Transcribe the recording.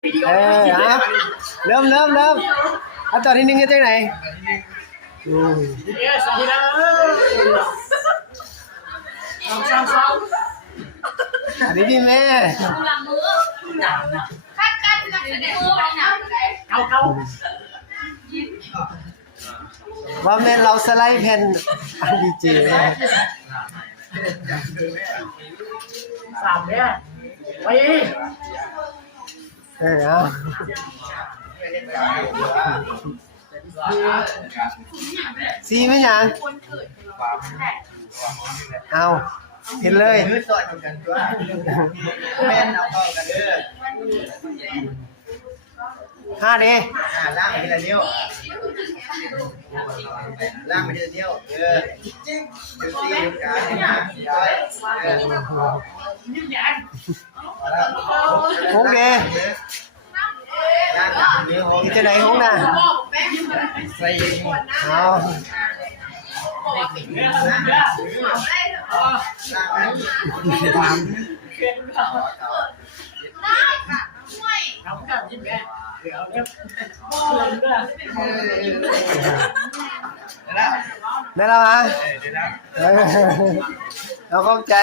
เริ่มเอาต่อที่หนึ่งกันจากไหนอันนี้พี่แม่ว่าแม่เราสไลด์แผ่นอันดีเจสามเนี่ยไปเอาซีไม่ยังเอาเห็นเลยห้าดิล่างไปทีละนิ้วล่างไปทีละนิ้วจิ้มดูซีดูการนะหงเดที่จะไหนหงน่ะใส่เอาได้แล้วฮะเราเข้าใจ